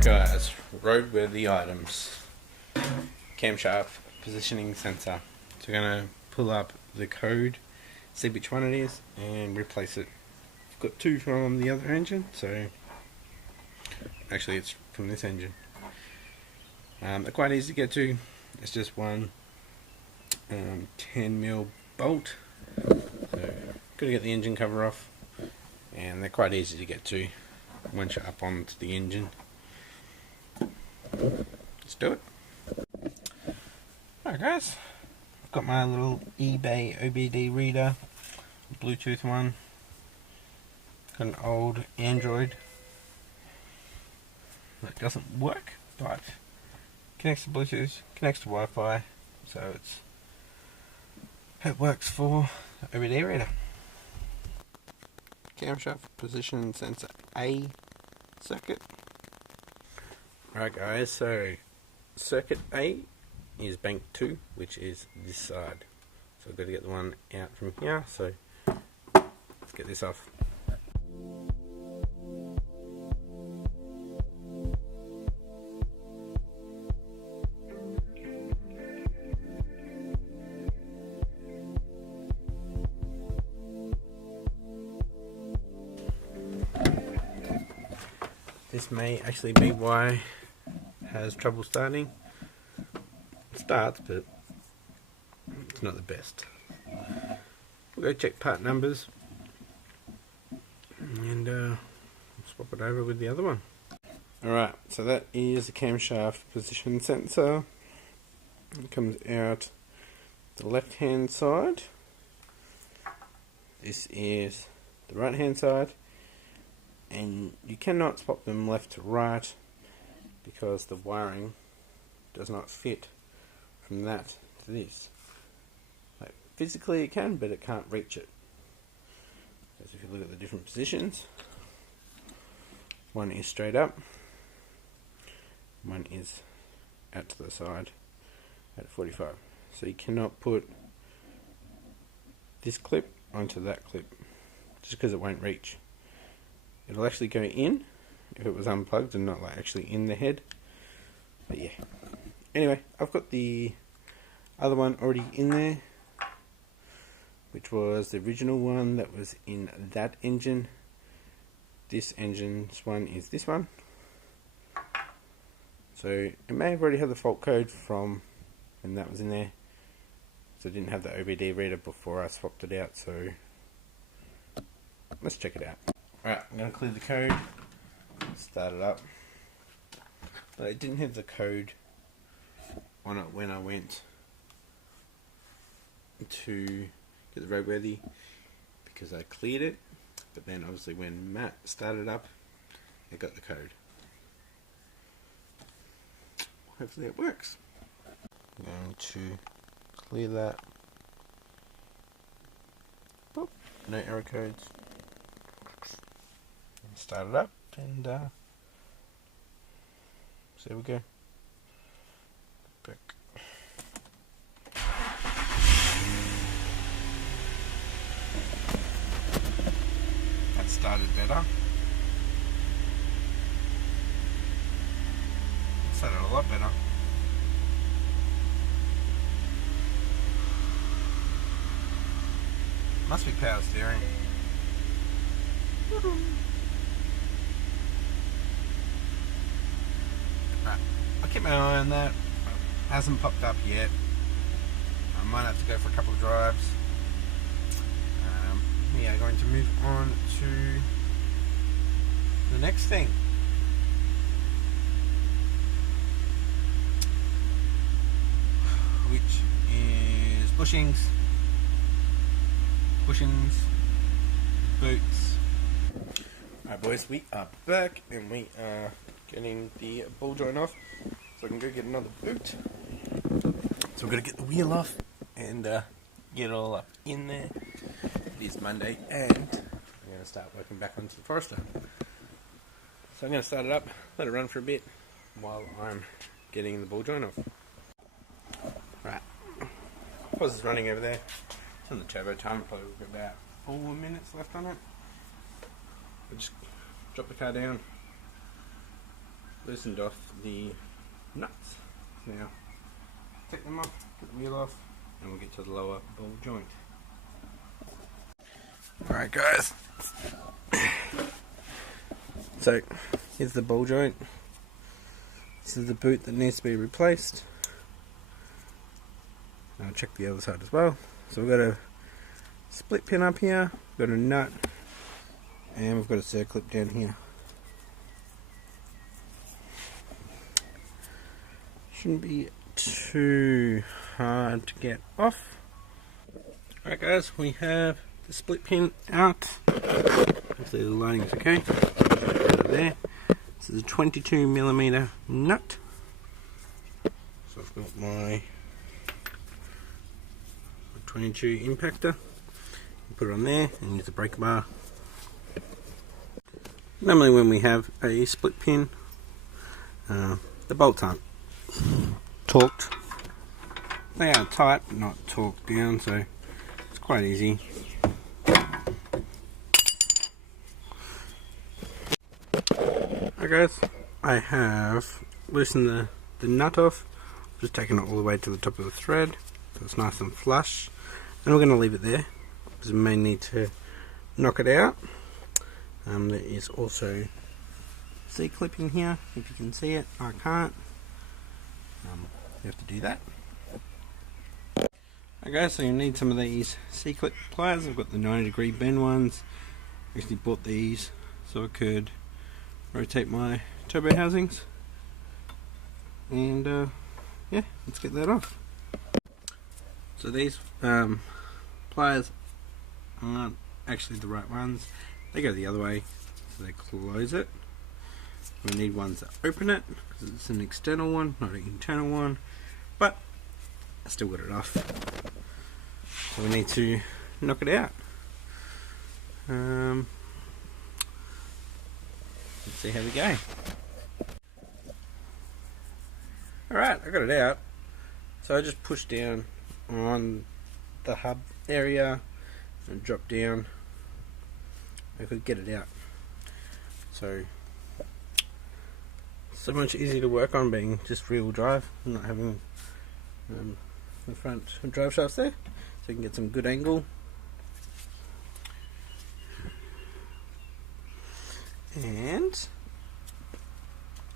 Alright guys, roadworthy items. Camshaft positioning sensor. So we're going to pull up the code, see which one it is, and replace it. I've got two from the other engine, so actually it's from this engine. They're quite easy to get to. It's just one 10mm bolt. So got to get the engine cover off, and they're quite easy to get to once you're up onto the engine. Let's do it. Alright guys, I've got my little eBay OBD reader, Bluetooth one. Got an old Android that doesn't work, but connects to Bluetooth, connects to Wi-Fi, so it works for OBD reader. Camshaft position sensor A circuit. Alright guys, so circuit A is bank 2, which is this side. So I've got to get the one out from here, so let's get this off. This may actually be why it has trouble starting. It starts, but it's not the best. We'll go check part numbers and swap it over with the other one. Alright, so that is the camshaft position sensor. It comes out the left hand side. This is the right hand side. And you cannot swap them left to right because the wiring does not fit from that to this. Like, physically it can, but it can't reach it. Because if you look at the different positions, one is straight up, one is out to the side at 45. So you cannot put this clip onto that clip just because it won't reach. It'll actually go in if it was unplugged and not like actually in the head. But yeah. Anyway, I've got the other one already in there, which was the original one that was in that engine. This engine's one is this one. So it may have already had the fault code from when that was in there. So I didn't have the OBD reader before I swapped it out, so let's check it out. Alright, I'm going to clear the code, start it up, but it didn't have the code on it when I went to get the roadworthy because I cleared it, but then obviously when Matt started up, it got the code. Hopefully it works. I'm going to clear that. Oh, no error codes. Start it up and so there we go. Back. That started better. That started a lot better. Must be power steering. I'll keep my eye on that. It hasn't popped up yet. I might have to go for a couple of drives. We are going to move on to the next thing. Which is bushings, boots. Alright boys, we are back and we are getting the ball joint off so I can go get another boot. So we're going to get the wheel off and get it all up in there. It is Monday and I'm going to start working back onto the Forester. So I'm going to start it up, let it run for a bit while I'm getting the ball joint off. Right, pause is running over there. It's on the turbo time, probably about 4 minutes left on it. I'll just drop the car down, loosened off the nuts. Now take them off, get the wheel off, and we'll get to the lower ball joint. Alright guys, so here's the ball joint. This is the boot that needs to be replaced. I'll check the other side as well. So we've got a split pin up here, we've got a nut, and we've got a circlip down here. Shouldn't be too hard to get off. Alright guys, we have the split pin out. Hopefully the lighting's okay. There. This is a 22mm nut. So I've got my 22 impactor. Put it on there and use the breaker bar. Normally when we have a split pin, the bolts aren't torqued. They are tight but not torqued down, so it's quite easy. Alright guys, I have loosened the nut off, just taking it all the way to the top of the thread so it's nice and flush, and we're going to leave it there because we may need to knock it out. There is also C-clip in here, if you can see it. I can't. You have to do that. Okay, so you need some of these C-clip pliers. I've got the 90-degree bend ones. I actually bought these so I could rotate my turbo housings. And yeah, let's get that off. So these pliers aren't actually the right ones. They go the other way, so they close it. We need ones that open it, because it's an external one, not an internal one. But I still got it off. So we need to knock it out. Let's see how we go. Alright, I got it out. So I just pushed down on the hub area and dropped down. I could get it out. So much easier to work on being just rear-wheel drive, not having the front drive shafts there, so you can get some good angle. And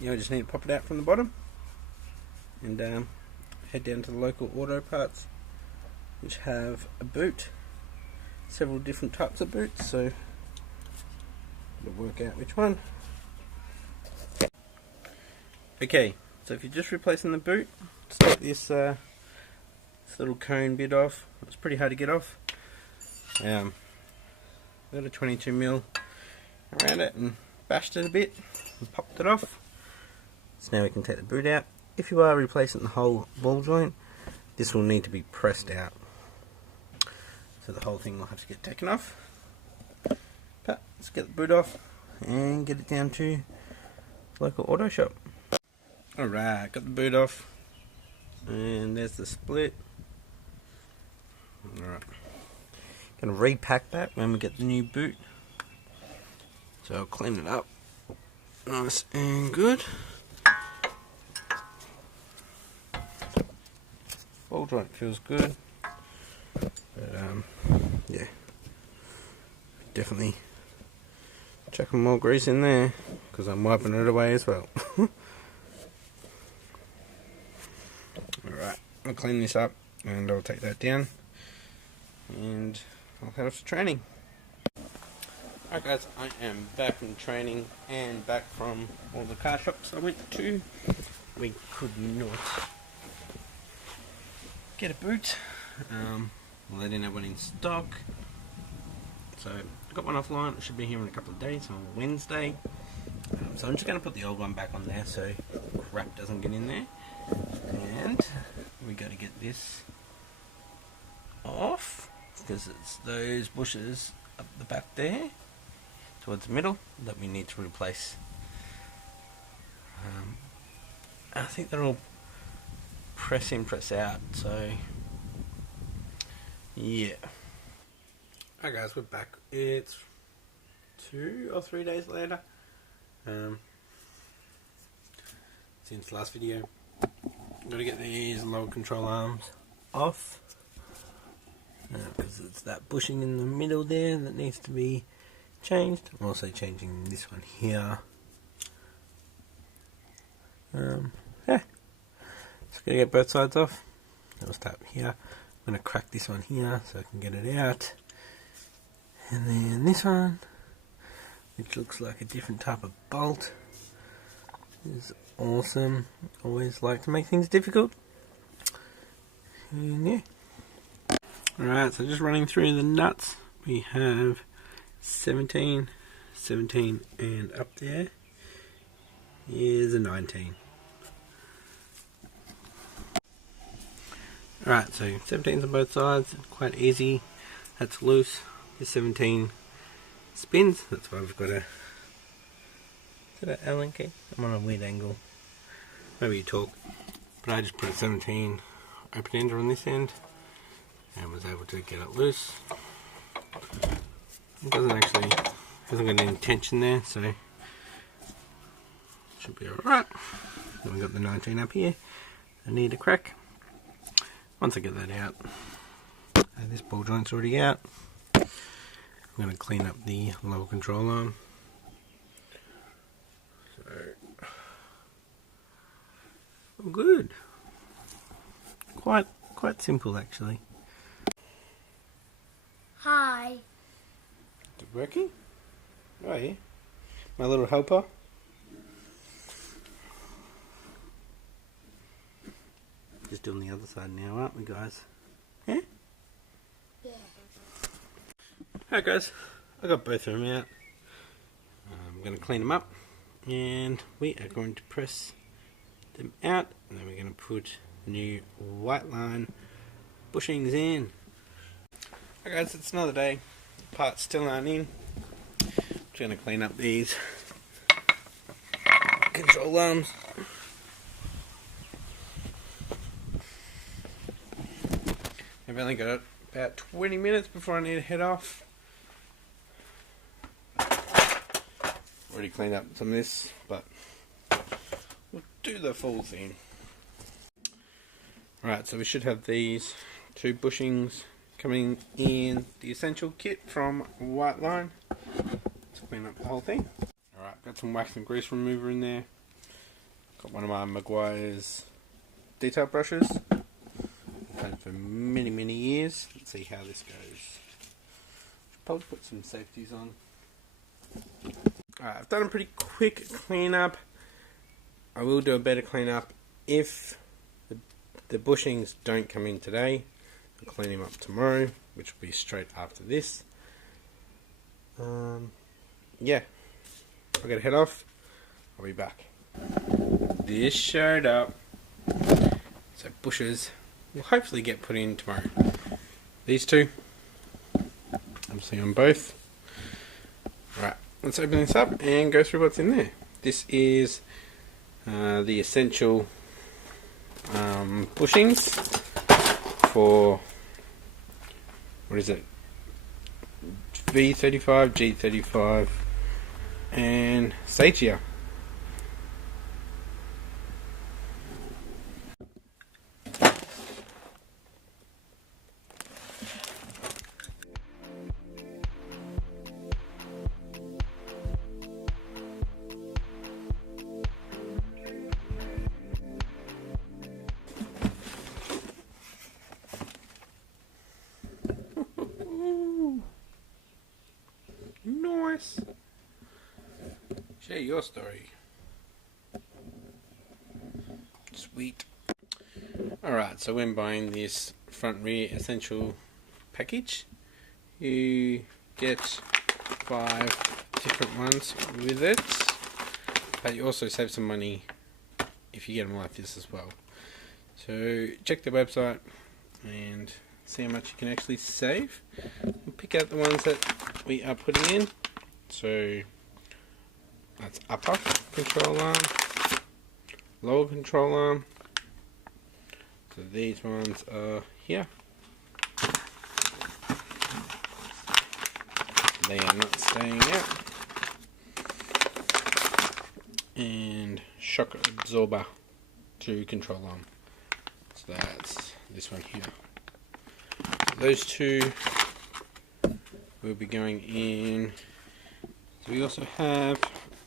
you just need to pop it out from the bottom and head down to the local auto parts, which have a boot, several different types of boots, so we'll work out which one. Okay, so if you're just replacing the boot, just take this little cone bit off. It's pretty hard to get off. Got a 22mm around it and bashed it a bit and popped it off. So now we can take the boot out. If you are replacing the whole ball joint, this will need to be pressed out. So the whole thing will have to get taken off. But let's get the boot off and get it down to the local auto shop. Alright, got the boot off, and there's the split. Alright, gonna repack that when we get the new boot. So I'll clean it up nice and good. Ball joint feels good, but yeah, definitely chucking more grease in there because I'm wiping it away as well. Alright, I'll clean this up and I'll take that down and I'll head off to training. Alright guys, I am back from training and back from all the car shops I went to. We could not get a boot. Well, they didn't have one in stock. So I got one offline. It should be here in a couple of days on Wednesday. So I'm just going to put the old one back on there so crap doesn't get in there. And we got to get this off because it's those bushes up the back there towards the middle that we need to replace. I think they're all press in, press out, so yeah. Alright guys, we're back. It's 2 or 3 days later. since last video. I'm going to get these lower control arms off because it's that bushing in the middle there that needs to be changed. I'm also changing this one here. Yeah, just going to get both sides off. I'll start here. I'm going to crack this one here so I can get it out. And then this one, which looks like a different type of bolt, is awesome. Always like to make things difficult. And yeah. Alright, so just running through the nuts. We have 17, 17, and up there is a 19. Alright, so 17's on both sides, quite easy. That's loose. The 17 spins. That's why I've got a... Is that an Allen key? I'm on a weird angle. Maybe you talk. But I just put a 17 open ender on this end and was able to get it loose. It hasn't got any tension there, so should be alright. Then we've got the 19 up here. I need a crack. Once I get that out, and this ball joint's already out, I'm going to clean up the lower control arm. So, good. Quite simple actually. Hi. Is it working? Oh yeah. My little helper. Just doing the other side now, aren't we, guys? Yeah? Yeah. Alright guys, I got both of them out. I'm going to clean them up and we are going to press them out, and then we're going to put new white line bushings in. Alright guys, it's another day. Parts still aren't in. I'm just going to clean up these control arms. I've only got about 20 minutes before I need to head off. Already cleaned up some of this, but we'll do the full thing. Right, so we should have these two bushings coming in the essential kit from Whiteline. Let's clean up the whole thing. Alright, got some wax and grease remover in there. Got one of my Maguire's detail brushes. I've had for many years. Let's see how this goes. Should probably put some safeties on. Alright, I've done a pretty quick cleanup. I will do a better cleanup if the bushings don't come in today. I'll clean them up tomorrow, which will be straight after this. Yeah, I'll get a head off. I'll be back. This showed up. So bushes will hopefully get put in tomorrow. These two, I'm seeing on both. Right, let's open this up and go through what's in there. This is the essential bushings for, what is it, V35, G35 and STAGEA. Nice. Share your story. Sweet. Alright, so when buying this front rear essential package, you get 5 different ones with it, but you also save some money if you get them like this as well. So check the website and see how much you can actually save. We'll pick out the ones that we are putting in. So that's upper control arm, lower control arm. So these ones are here. They are not staying out. and shock absorber to control arm. So that's this one here. So those two will be going in. So we also have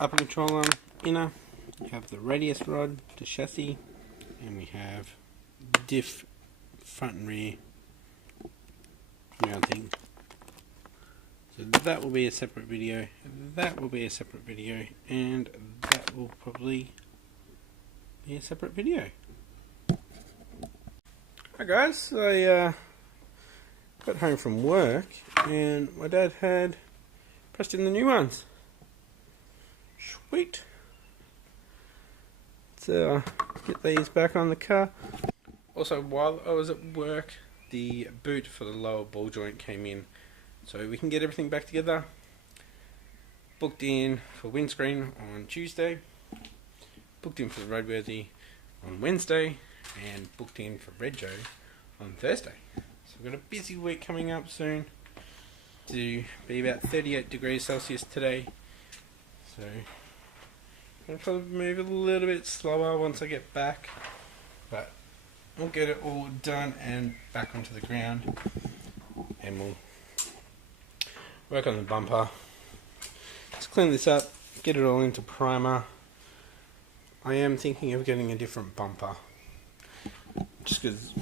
upper control arm inner. We have the radius rod to chassis, and we have diff front and rear mounting. So that will be a separate video, that will be a separate video, and that will probably be a separate video. Hi guys, I got home from work and my dad had pressed in the new ones. Sweet. Let's get these back on the car. Also, while I was at work, the boot for the lower ball joint came in, so we can get everything back together. Booked in for windscreen on Tuesday, booked in for the roadworthy on Wednesday, and booked in for Rego on Thursday. So we've got a busy week coming up soon. To be about 38 degrees Celsius today, so I'll probably move a little bit slower once I get back, but we'll get it all done and back onto the ground, and we'll work on the bumper. Let's clean this up, get it all into primer. I am thinking of getting a different bumper, just because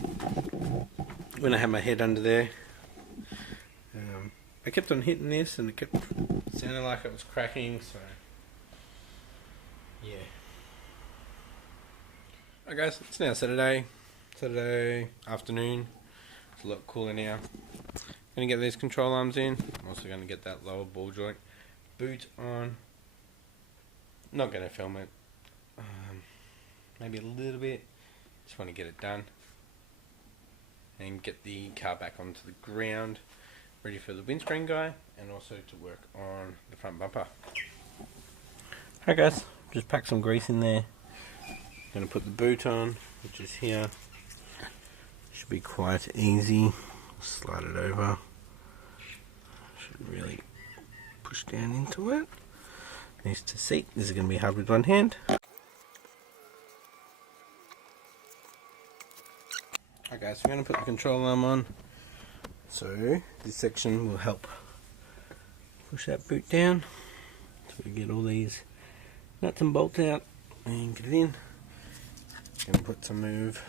when I had my head under there, I kept on hitting this and it kept sounding like it was cracking, so yeah. Alright guys, it's now Saturday afternoon. It's a lot cooler now. Gonna get these control arms in. I'm also gonna get that lower ball joint boot on. Not gonna film it. Maybe a little bit. Just want to get it done and get the car back onto the ground, ready for the windscreen guy, and also to work on the front bumper. Alright guys, just pack some grease in there. Gonna put the boot on, which is here. Should be quite easy. Slide it over. Should really push down into it. Needs to seat. This is gonna be hard with one hand. Alright guys, we're gonna put the control arm on. So this section will help push that boot down. So we get all these nuts and bolts out and get it in. Gonna put some of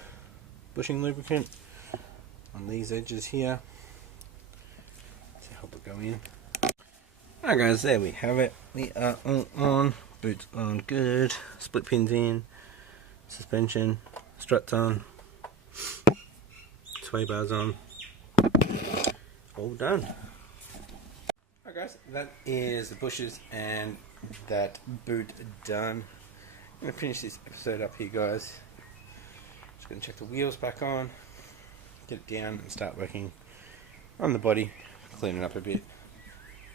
bushing lubricant on these edges here to help it go in. Alright guys, there we have it. We are all on. Boots on good. Split pins in. Suspension. Struts on. Sway bars on. All done. Alright guys, that is the bushes and that boot done. I'm going to finish this episode up here guys. Just going to check the wheels back on, get it down and start working on the body, clean it up a bit.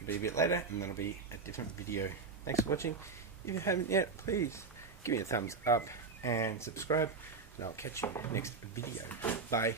It'll be a bit later and that'll be a different video. Thanks for watching. If you haven't yet, please give me a thumbs up and subscribe, and I'll catch you in the next video. Bye.